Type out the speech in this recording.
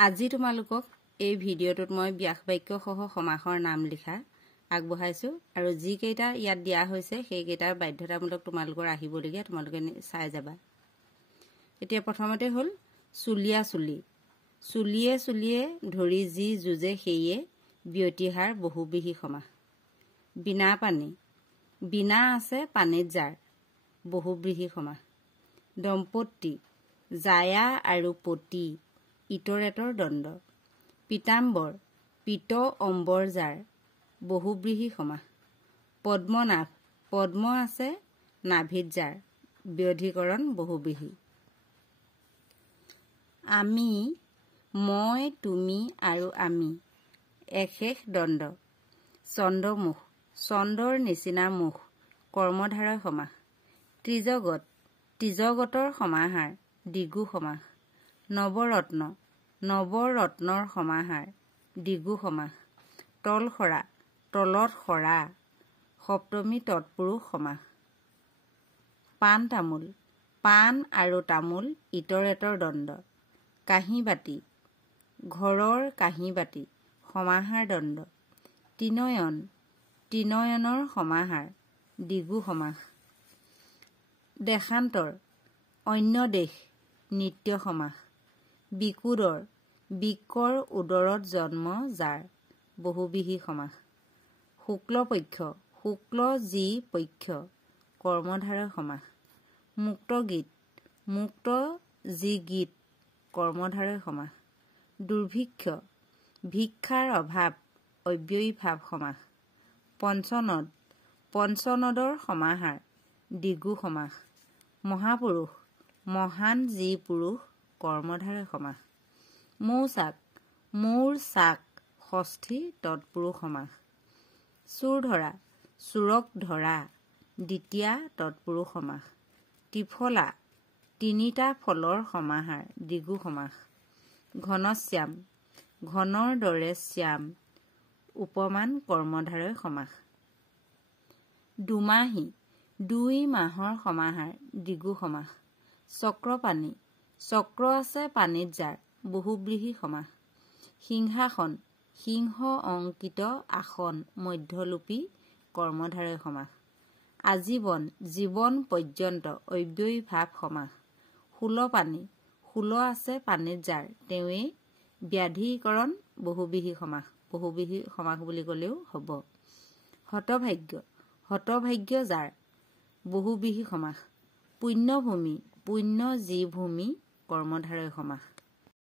আজি তোমালোকক এই ভিডিঅ'টোত মই ব্যাস বাক্য সহ সমাসৰ নাম লিখা আগবঢ়াইছো আৰু যি কেইটা ইয়াত দিয়া হৈছে সেই কেইটাৰ বাধ্যতামূলক তোমালোকৰ আহিবলগীয়া তোমালোকে চাই যাবা। এতিয়া প্ৰথমতে হ'ল চুলিয়া চুলি। চুলিয়ে চুলিয়ে ধৰি যি যুঁজে সেয়ে ব্যতিহাৰ বহুব্ৰীহি সমাস। বিনা পানী। বিনা আছে পানীত যাৰ বহুব্ৰীহি সমাস। দম্পতি। জায়া আৰু পতি ইটৰ এটৰ দণ্ড। পীতাম্বৰ। পীত অম্বৰ যাৰ বহুব্ৰীহি সমাস। পদ্মনাভ। পদ্ম আছে নাভিত যাৰ ব্যধিকৰণ বহুব্ৰীহি। আমি মই তুমি আৰু আমি এশেষ দণ্ড। চন্দ্ৰমুখ। চন্দ্ৰৰ নিচিনা মুখ কৰ্মধাৰয় সমাস। ত্ৰিজগত। ত্ৰিজগতৰ সমাহাৰ দ্বিগু সমাস। নৱৰত্ন। নৱৰত্নৰ সমাহাৰ দ্বিগু সমাস। তলসৰা। তলত সৰা সপ্তমী তৎপুৰুষ সমাস। পাণ তামোল। পাণ আৰু তামোল ইটৰ এটৰ দণ্ড। কাঁহী বাতি। ঘৰৰ কাঁহী বাতি সমাহাৰ দণ্ড। তিনয়ন। তিনয়নৰ সমাহাৰ দ্বিগু সমাস। দেশান্তৰ। অন্য দেশ নিত্য সমাস। বিকুদৰ। বিকৰ উদৰত জন্ম যাৰ বহুব্ৰীহি সমাস। শুক্লপক্ষ। শুক্ল যি পক্ষ কৰ্মধাৰয় সমাস। মুক্তগীত। মুক্ত যি গীত কৰ্মধাৰয় সমাস। দুৰ্ভিক্ষ। ভিক্ষাৰ অভাৱ অব্যয়ীভাৱ সমাস। পঞ্চনদ। পঞ্চনদৰ সমাহাৰ দ্বিগু সমাস। মহাপুৰুষ। মহান যি পুৰুষ কৰ্মধাৰয় সমাস। মৌচাক। মৌৰ চাক ষষ্ঠী তৎপুৰুষ সমাস। চোৰ ধৰা। চোৰক ধৰা দ্বিতীয়া তৎপুৰুষ সমাস। ত্ৰিফলা। তিনিটা ফলৰ সমাহাৰ দ্বিগু সমাস। ঘনশ্যাম। ঘনৰ দৰে শ্যাম উপমান কৰ্মধাৰয় সমাস। দুমাহী। দুই মাহৰ সমাহাৰ দ্বিগু সমাস। চক্ৰপাণী। চক্ৰ আছে পানীত যাৰ বহুব্ৰীহি সমাস। সিংহাসন। সিংহ অংকিত আসন মধ্যলোপী কৰ্মধাৰয় সমাস। আজীৱন। জীৱন পৰ্যন্ত অব্যয়ীভাৱ সমাস। শূলপাণী। শূল আছে পানীত যাৰ তেৱেঁ ব্যাধিকৰণ বহুব্ৰীহি সমাস। বহুব্ৰীহি সমাস বুলি ক'লেও হ'ব। হতভাগ্য। হতভাগ্য যাৰ বহুব্ৰীহি সমাস। পুণ্যভূমি। পুণ্য যি ভূমি কৰ্মধাৰয় সমাস।